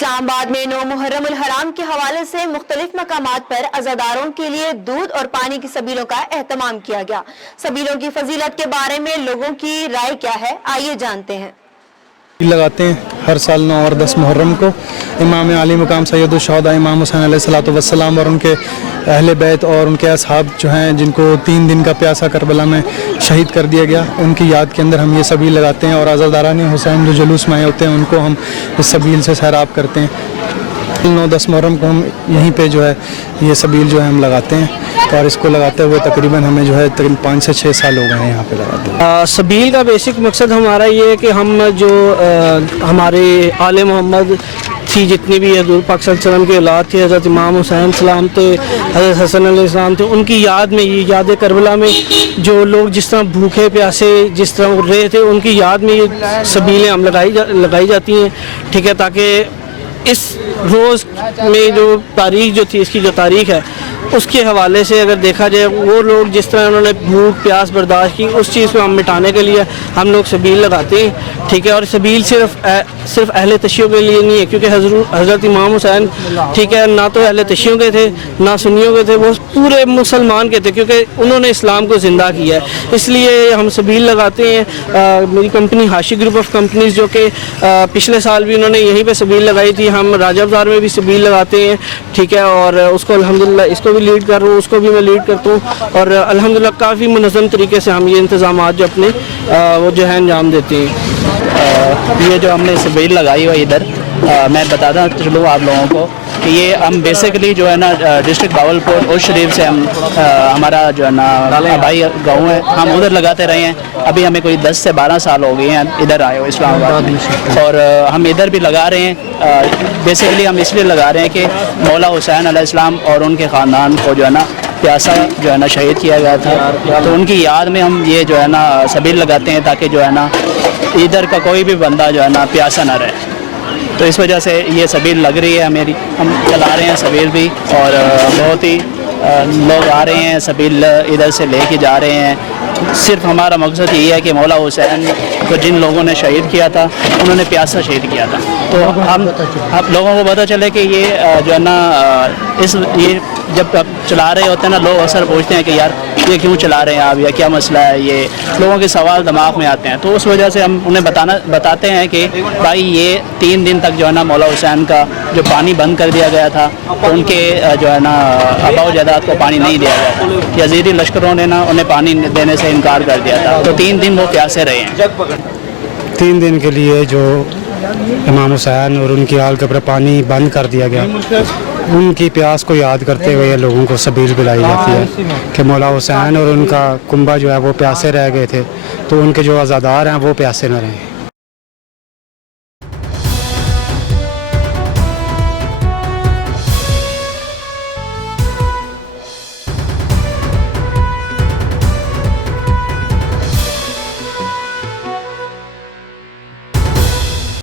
इस्लामाबाद में 9 मुहर्रम उल हराम के हवाले से मुख्तलिफ मकामात पर अज़ादारों के लिए दूध और पानी की सबीलों का एहतमाम किया गया। सबीलों की फजीलत के बारे में लोगों की राय क्या है, आइए जानते हैं। लगाते हैं हर साल 9 और 10 मुहर्रम को इमाम आली मुकाम सैयदुल शुहदा इमाम हुसैन अलैहिस्सलातु वस्सलाम और उनके अहले बैत और उनके असहाब जो हैं, जिनको 3 दिन का प्यासा करबला में शहीद कर दिया गया, उनकी याद के अंदर हम ये सबील लगाते हैं। और आज़ादारान हुसैन जो जुलूस में आए होते हैं उनको हम इस सबील से सैराब करते हैं। 9-10 मुहर्रम को हम यहीं पे जो है ये सबील जो है हम लगाते हैं और इसको लगाते हुए तकरीबन हमें जो है 5 से 6 साल हो गए हैं यहाँ पे लगाते हैं। सबील का बेसिक मकसद हमारा ये है कि हम जो हमारे आले मोहम्मद थी, जितनी भी हज़ूर पाक सल्लल्लाहु अलैहि वसल्लम की औलाद थी, हज़रत इमाम हुसैन सलाम थे, हज़रत हसन अलैहिस्सलाम थे, उनकी याद में, ये याद करबला में जो लोग जिस तरह भूखे प्यासे जिस तरह उड़ रहे थे, उनकी याद में ये सबीलें हम लगाई जाती हैं, ठीक है, ताकि इस रोज़ में जो तारीख़ जो थी, इसकी जो तारीख़ है उसके हवाले से अगर देखा जाए, वो लोग जिस तरह उन्होंने भूख प्यास बर्दाश्त की, उस चीज़ को हम मिटाने के लिए हम लोग सबील लगाते हैं, ठीक है। और सबील सिर्फ अहले तशियों के लिए नहीं है, क्योंकि हज़रत इमाम हुसैन, ठीक है, ना तो अहले तशियों के थे ना सुन्नियों के थे, वो पूरे मुसलमान के थे, क्योंकि उन्होंने इस्लाम को ज़िंदा किया है, इसलिए हम सबील लगाते हैं। मेरी कंपनी हाशी ग्रुप ऑफ कंपनीज़, जो कि पिछले साल भी उन्होंने यहीं पर सबील लगाई थी, हम राजा बाज़ार में भी सबील लगाते हैं, ठीक है। और उसको अल्हम्दुलिल्लाह इसको लीड कर रहा हूँ, उसको भी मैं लीड करता हूँ और अल्हम्दुलिल्लाह काफ़ी मुनज़्ज़म तरीके से हम ये इंतज़ामात जो अपने वो जो है अंजाम देते हैं। ये जो हमने सबील लगाई हुई इधर, मैं बताता चलूँ आप लोगों को कि ये हम बेसिकली जो है ना डिस्ट्रिक्ट बावलपुर उस शरीफ से हम हमारा जो है ना भाई गाँव है, हम उधर लगाते रहे हैं। अभी हमें कोई 10 से 12 साल हो गए हैं इधर आए हो इस्लामाबाद में, और हम इधर भी लगा रहे हैं। बेसिकली हम इसलिए लगा रहे हैं कि मौला हुसैन अलैहिस्सलाम और उनके ख़ानदान को जो है ना प्यासा जो है ना शहीद किया गया था, तो उनकी याद में हम ये जो है ना सबील लगाते हैं, ताकि जो है ना इधर का कोई भी बंदा जो है ना प्यासा ना रहे। तो इस वजह से ये सबील लग रही है मेरी, हम चला रहे हैं सबील भी, और बहुत ही लोग आ रहे हैं, सबील इधर से लेके जा रहे हैं। सिर्फ हमारा मकसद ये है कि मौला हुसैन को जिन लोगों ने शहीद किया था, उन्होंने प्यासा शहीद किया था, तो हम लोगों को पता चले कि ये जो है ना ये जब चला रहे होते हैं ना, लोग अक्सर पूछते हैं कि यार ये क्यों चला रहे हैं आप, या क्या मसला है, ये लोगों के सवाल दिमाग में आते हैं। तो उस वजह से हम उन्हें बताते हैं कि भाई ये 3 दिन तक जो है ना मौला हुसैन का जो पानी बंद कर दिया गया था, तो उनके जो है ना आबाओ जादाद को पानी नहीं दिया गया था, यजीदी लश्करों ने ना उन्हें पानी देने से इनकार कर दिया था, तो 3 दिन वो प्यासे रहे हैं। 3 दिन के लिए जो इमाम हुसैन और उनकी आल के ऊपर पानी बंद कर दिया गया, उनकी प्यास को याद करते हुए लोगों को सबील पिलाई जाती है कि मौला हुसैन और उनका कुंबा जो है वो प्यासे रह गए थे, तो उनके जो आज़ादार हैं वो प्यासे न रहें।